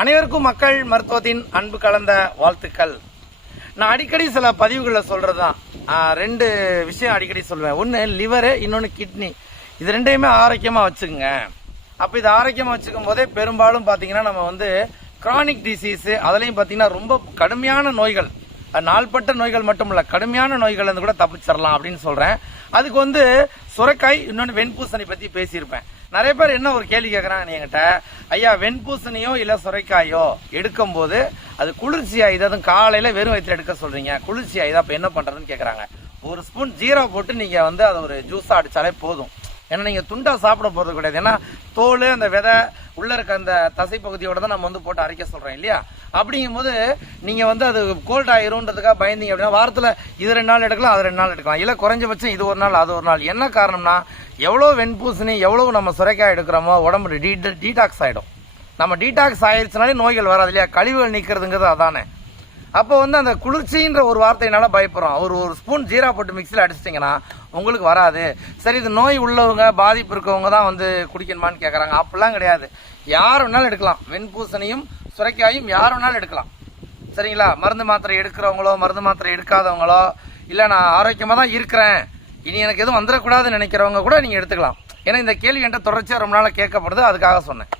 அனைவருக்கும் மக்கள் மருத்துவத்தின் அன்பு கலந்த வாழ்த்துக்கள். நான் அடிக்கடி சில பதிவுகளில் சொல்கிறது தான் ரெண்டு விஷயம் அடிக்கடி சொல்லுவேன். ஒன்று லிவரு இன்னொன்று கிட்னி. இது ரெண்டையுமே ஆரோக்கியமாக வச்சுக்கோங்க. அப்போ இது ஆரோக்கியமாக வச்சுக்கும் போதே பெரும்பாலும் பார்த்தீங்கன்னா நம்ம வந்து கிரானிக் டிசீஸ் அதுலேயும் பார்த்தீங்கன்னா ரொம்ப கடுமையான நோய்கள். நாள்பட்ட நோய்கள் மட்டும் இல்ல கடுமையான நோய்கள் இருந்து கூட தப்பிச்சிடலாம் அப்படின்னு சொல்றேன். அதுக்கு வந்து சுரைக்காய் இன்னொன்று வெண்பூசணி பத்தி பேசியிருப்பேன். நிறைய பேர் என்ன ஒரு கேள்வி கேட்குறாங்க என்கிட்ட ஐயா வெண்பூசணியோ இல்லை சுரைக்காயோ? எடுக்கும்போது அது குளிர்ச்சியாக இது அதுவும் காலையில் வெறும் வயிற்றுல எடுக்க சொல்கிறீங்க குளிர்ச்சியாக இதை அப்போ என்ன பண்ணுறதுன்னு கேட்குறாங்க ஒரு ஸ்பூன் ஜீரோ போட்டு நீங்கள் வந்து அதை ஒரு ஜூஸாக அடித்தாலே போதும். ஏன்னா நீங்கள் துண்டாக சாப்பிட போகிறது கிடையாது. ஏன்னா தோல் அந்த விதை உள்ளே இருக்க அந்த தசை பகுதியோட தான் நம்ம வந்து போட்டு அரைக்க சொல்கிறோம் இல்லையா? அப்படிங்கும்போது நீங்கள் வந்து அது கோல்ட் ஆயிரும்ன்றதுக்காக பயந்தீங்க அப்படின்னா வாரத்தில் இது ரெண்டு நாள் எடுக்கலாம் அது ரெண்டு நாள் எடுக்கலாம். இல்லை குறைஞ்சபட்சம் இது ஒரு நாள் அது ஒரு நாள். என்ன காரணம்னா எவ்வளோ வெண்பூசணி எவ்வளோ நம்ம சுரைக்காய் எடுக்கிறோமோ உடம்பு டீ டீடாக்ஸ் ஆகிடும் நம்ம டீடாக்ஸ் ஆயிடுச்சுனாலே நோய்கள் வராது இல்லையா? கழிவுகள் நீக்கிறதுங்கிறது அதானே. அப்போ வந்து அந்த குளிர்ச்சின்ற ஒரு வார்த்தையினால பயப்படுறோம். ஒரு ஒரு ஸ்பூன் ஜீரா போட்டு மிக்சியில் அடிச்சிட்டிங்கன்னா உங்களுக்கு வராது. சரி இது நோய் உள்ளவங்க பாதிப்பு இருக்கவங்க தான் வந்து குடிக்கணுமான்னு கேட்குறாங்க அப்படிலாம் கிடையாது. யார் வேணாலும் எடுக்கலாம். வெண்பூசணியும் சுரைக்காயும் யார் வேணாலும் எடுக்கலாம். சரிங்களா? மருந்து மாத்திரை எடுக்கிறவங்களோ மருந்து மாத்திரை எடுக்காதவங்களோ இல்லை நான் ஆரோக்கியமாக தான் இருக்கிறேன். இனி எனக்கு எதுவும் வந்துடக்கூடாதுன்னு நினைக்கிறவங்க கூட நீங்கள் எடுத்துக்கலாம். ஏன்னா இந்த கேள்வி என்கிட்ட தொடர்ச்சியாக ரொம்ப நாளாக கேட்கப்படுது அதுக்காக சொன்னேன்.